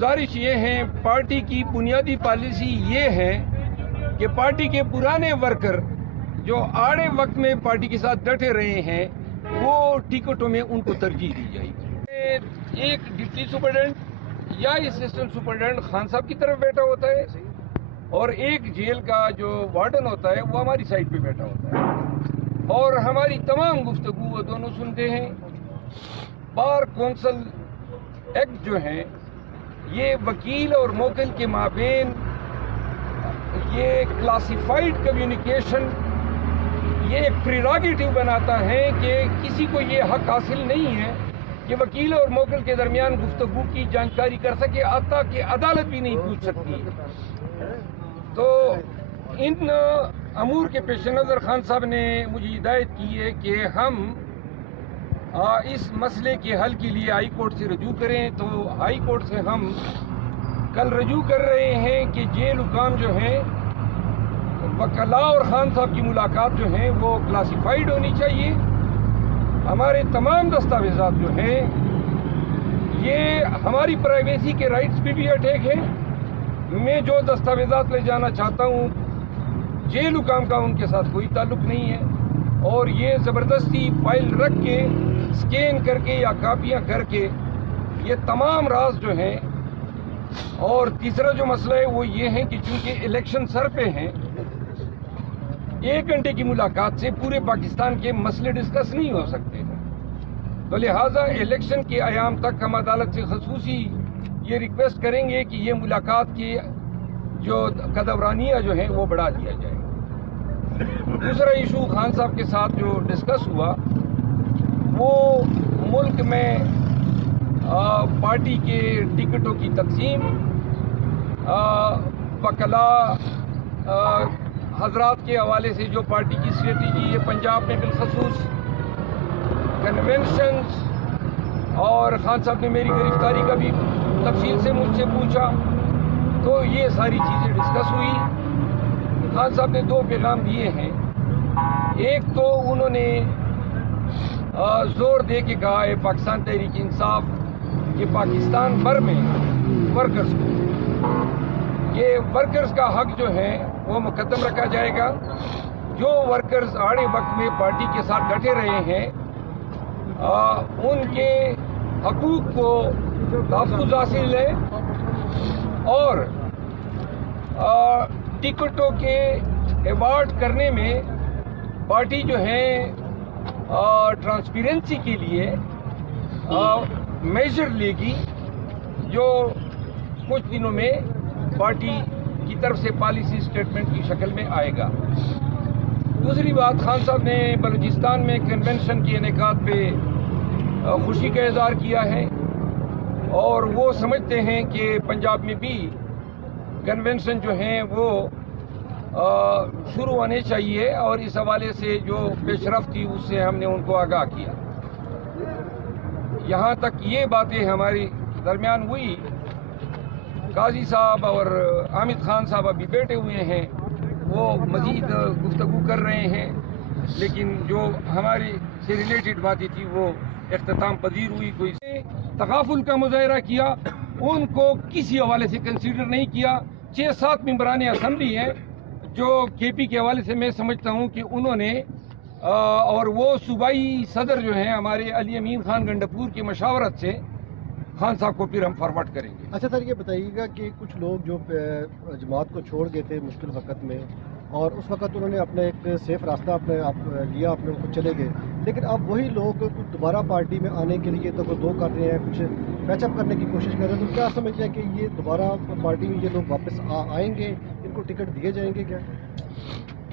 गुजारिश ये है, पार्टी की बुनियादी पॉलिसी ये है कि पार्टी के पुराने वर्कर जो आड़े वक्त में पार्टी के साथ डटे रहे हैं वो टिकटों में उनको तरजीह दी जाएगी। एक डिप्टी सुपरडेंट या असिस्टेंट सुपरडेंट खान साहब की तरफ बैठा होता है और एक जेल का जो वार्डन होता है वो हमारी साइड पे बैठा होता है और हमारी तमाम गुफ्तगू वो दोनों सुनते हैं। बार कौंसल एक्ट जो है ये वकील और मोकिल के माबेन ये क्लासिफाइड कम्युनिकेशन ये एक प्रिरोगेटिव बनाता है कि किसी को ये हक हासिल नहीं है कि वकील और मोकिल के दरमियान गुफ्तगू की जानकारी कर सके, आता कि अदालत भी नहीं पूछ सकती। तो इन अमूर के पेश नज़र खान साहब ने मुझे हिदायत की है कि हम इस मसले के हल के लिए हाई कोर्ट से रजू करें। तो हाई कोर्ट से हम कल रजू कर रहे हैं कि जेल हुकाम जो हैं वकला और खान साहब की मुलाकात जो है वो क्लासिफाइड होनी चाहिए। हमारे तमाम दस्तावेज़ात जो हैं ये हमारी प्राइवेसी के राइट्स पे भी अटैक है। मैं जो दस्तावेज़ात ले जाना चाहता हूँ जेल हुकाम का उनके साथ कोई ताल्लुक़ नहीं है और ये ज़बरदस्ती फाइल रख के स्कैन करके या कापियाँ करके ये तमाम राज जो हैं। और तीसरा जो मसला है वो ये है कि चूँकि इलेक्शन सर पे हैं, 1 घंटे की मुलाकात से पूरे पाकिस्तान के मसले डिस्कस नहीं हो सकते। तो लिहाजा इलेक्शन के अयाम तक हम अदालत से खसूसी ये रिक्वेस्ट करेंगे कि ये मुलाकात की जो कदवरानियाँ जो हैं वो बढ़ा दिया जाए। दूसरा इशू खान साहब के साथ जो डिस्कस हुआ वो मुल्क में पार्टी के टिकटों की तकसीम, वकला हजरात के हवाले से जो पार्टी की स्ट्रेटजी है पंजाब में बिलखसूस कन्वेंशंस, और खान साहब ने मेरी गिरफ्तारी का भी तफसील से मुझसे पूछा। तो ये सारी चीज़ें डिस्कस हुई। खान साहब ने 2 पैगाम दिए हैं। एक तो उन्होंने ज़ोर दे के कहा है पाकिस्तान तहरीक इंसाफ कि पाकिस्तान भर में वर्कर्स को ये वर्कर्स का हक जो है वो मुकद्दम रखा जाएगा। जो वर्कर्स आड़े वक्त में पार्टी के साथ डटे रहे हैं उनके हकूक़ को तहफ़्फ़ुज़ हासिल है और टिकटों के अवार्ड करने में पार्टी जो है ट्रांसपेरेंसी के लिए मेजर लेगी जो कुछ दिनों में पार्टी की तरफ से पॉलिसी स्टेटमेंट की शक्ल में आएगा। दूसरी बात, खान साहब ने बलूचिस्तान में कन्वेंशन के इनेकाद पे खुशी का इज़हार किया है और वो समझते हैं कि पंजाब में भी कन्वेंशन जो हैं वो शुरू होने चाहिए और इस हवाले से जो पेशरफ्त थी उससे हमने उनको आगाह किया। यहाँ तक ये बातें हमारी दरमियान हुई। काजी साहब और आमिद खान साहब अभी बैठे हुए हैं, वो मज़ीद गुफ्तगू कर रहे हैं, लेकिन जो हमारी से रिलेटेड बातें थी वो इख्तिताम पजीर हुई। कोई तकाफुल का मुजाहरा किया, उनको किसी हवाले से कंसीडर नहीं किया। 6-7 मेंबरान असम्बली हैं जो केपी के हवाले से मैं समझता हूँ कि उन्होंने और वो सूबाई सदर जो हैं हमारे अली अमीन खान गंडापुर की मशावरत से खान साहब को फिर हम फॉरवर्ड करेंगे। अच्छा सर, ये बताइएगा कि कुछ लोग जो जमात को छोड़ गए थे मुश्किल वक्त में और उस वक्त उन्होंने अपना एक सेफ रास्ता लिया, अपने उनको चले गए, लेकिन अब वही लोग दोबारा पार्टी में आने के लिए तो दो कर रहे हैं, कुछ पैचअप करने की कोशिश कर रहे हैं। तो क्या समझते हैं कि ये दोबारा पार्टी में ये लोग वापस आएंगे, इनको टिकट दिए जाएंगे क्या?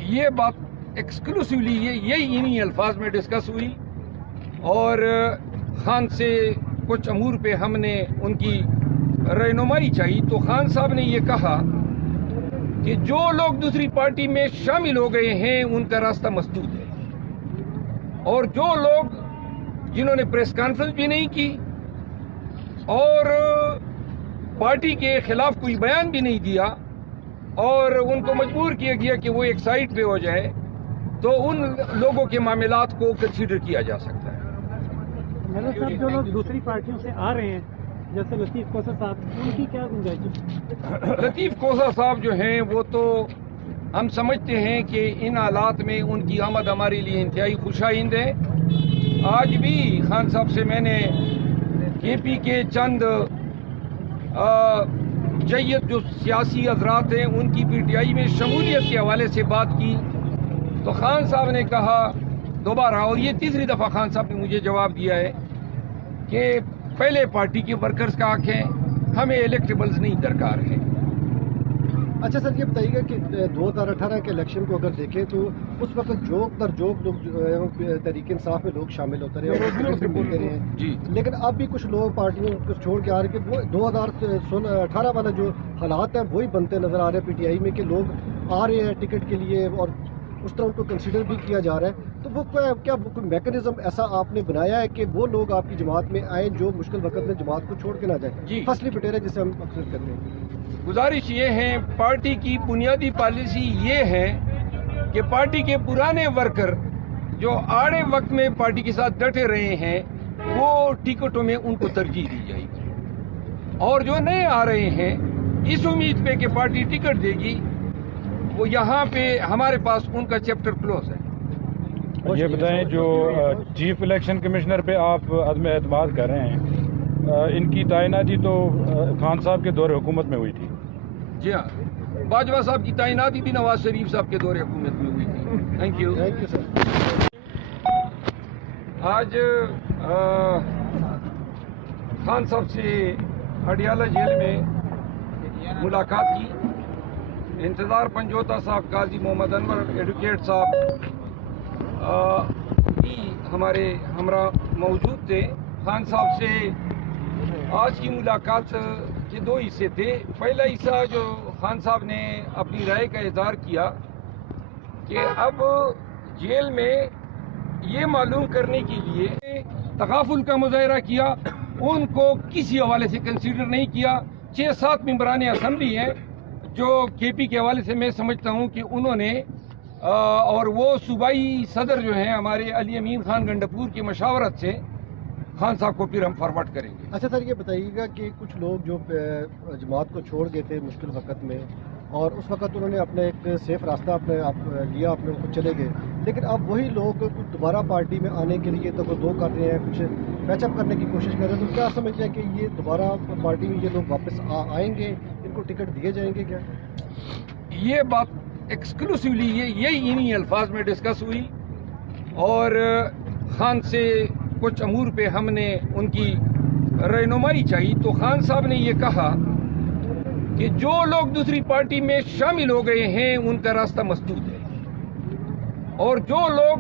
ये बात एक्सक्लूसिवली यही इन्हीं अल्फाज में डिस्कस हुई और खान से कुछ अमूर पे हमने उनकी रहनुमाई चाहिए। तो खान साहब ने ये कहा कि जो लोग दूसरी पार्टी में शामिल हो गए हैं उनका रास्ता मसदूद है और जो लोग जिन्होंने प्रेस कॉन्फ्रेंस भी नहीं की और पार्टी के खिलाफ कोई बयान भी नहीं दिया और उनको मजबूर किया गया कि वो एक साइड पे हो जाए, तो उन लोगों के मामलात को कंसीडर किया जा सकता है। साहब, जो लोग दूसरी पार्टियों से आ रहे हैं جیسے لطیف کوثر صاحب ان کی کیا گنجائش؟ لطیف کوثر صاحب جو ہیں وہ تو ہم سمجھتے ہیں کہ ان حالات میں ان کی آمد ہمارے لیے انتہائی خوش آئند ہے. آج بھی خان صاحب سے میں نے کے پی کے چند جید جو سیاسی حضرات ہیں ان کی پی ٹی آئی میں شمولیت کے حوالے سے بات کی تو خان صاحب نے کہا دوبارہ, اور یہ تیسری دفعہ خان صاحب نے مجھے جواب دیا ہے کہ پہلے پارٹی کے ورکرز کا حق ہے, ہمیں الیکٹیبلز نہیں درکار ہے. اچھا سر, یہ بتائیے گا کہ 2018 کے الیکشن کو اگر دیکھیں تو اس وقت جوک در جوک لوگ تحریک انصاف میں لوگ شامل ہوتے رہے اور ہوتے رہے ہیں جی, لیکن اب بھی کچھ لوگ پارٹیوں کو چھوڑ کے آ رہے ہیں کہ وہ 2018 والا جو حالات ہیں وہی بنتے نظر آ رہے ہیں پی ٹی آئی میں, کہ لوگ آ رہے ہیں ٹکٹ کے لیے اور اس طرح ان کو کنسیڈر بھی کیا جا رہا ہے. تو وہ کیا کوئی میکانزم ایسا آپ نے بنایا ہے کہ وہ لوگ آپ کی جماعت میں آئیں جو مشکل وقت میں جماعت کو چھوڑ کے نہ جائیں؟ جی, فصلی بٹیرے جسے ہم اکثر کرتے ہیں. گزارش یہ ہے, پارٹی کی بنیادی پالیسی یہ ہے کہ پارٹی کے پرانے ورکر جو آڑے وقت میں پارٹی کے ساتھ ڈٹے رہے ہیں وہ ٹکٹوں میں ان کو ترجیح دی جائے گی, اور جو نئے آ رہے ہیں اس امید پہ کہ پارٹی ٹکٹ دے گی وہ یہاں پہ ہمارے پاس ان کا چیپٹر کلوز ہے. یہ بتائیں, جو چیف الیکشن کمشنر پہ آپ عدم اعتماد کر رہے ہیں, ان کی تعیناتی تو خان صاحب کے دور حکومت میں ہوئی تھی. جی ہاں, باجوہ صاحب کی تعیناتی بھی نواز شریف صاحب کے دور حکومت میں ہوئی تھی. Thank you. سر. آج خان صاحب سے اڈیالہ جیل میں ملاقات کی. انتظار پنجوتا صاحب, قاضی محمد انور, ایڈوکیٹ صاحب بھی ہمارے ہمراہ موجود تھے. خان صاحب سے آج کی ملاقات کے دو حصے تھے. پہلا حصہ جو خان صاحب نے اپنی رائے کا اظہار کیا کہ اب جیل میں یہ معلوم کرنے کے لیے تغافل کا مظاہرہ کیا, ان کو کسی حوالے سے کنسیڈر نہیں کیا. 6-7 ممبران اسمبلی ہیں جو کے پی کے حوالے سے میں سمجھتا ہوں کہ انہوں نے اور وہ صوبائی صدر جو ہیں ہمارے علی امین خان گنڈپور کی مشاورت سے خان صاحب کو پھر ہم فارورڈ کریں گے. اچھا سر, یہ بتائیے گا کہ کچھ لوگ جو جماعت کو چھوڑ گئے تھے مشکل وقت میں اور اس وقت انہوں نے اپنا ایک سیف راستہ لیا, اپنے کو چلے گئے, لیکن اب وہی لوگ کچھ دوبارہ پارٹی میں آنے کے لیے تو کر رہے ہیں, کچھ پیچ اپ کرنے کی کوشش کر رہے ہیں. تو کیا سمجھتے ہیں کہ یہ دوبارہ پارٹی میں یہ لوگ واپس آئیں گے, ان کو ٹکٹ دیے جائیں گے کیا؟ یہ بات ایکسکلوسیولی یہی انہی الفاظ میں ڈسکس ہوئی اور خان سے کچھ امور پہ ہم نے ان کی رہنمائی چاہی. تو خان صاحب نے یہ کہا کہ جو لوگ دوسری پارٹی میں شامل ہو گئے ہیں ان کا راستہ مسدود ہے, اور جو لوگ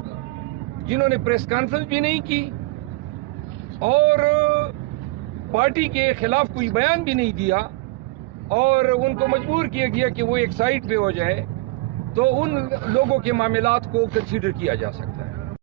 جنہوں نے پریس کانفرنس بھی نہیں کی اور پارٹی کے خلاف کوئی بیان بھی نہیں دیا اور ان کو مجبور کیا گیا کہ وہ ایک سائٹ پہ ہو جائے, تو ان لوگوں کے معاملات کو کنسیڈر کیا جا سکتا ہے.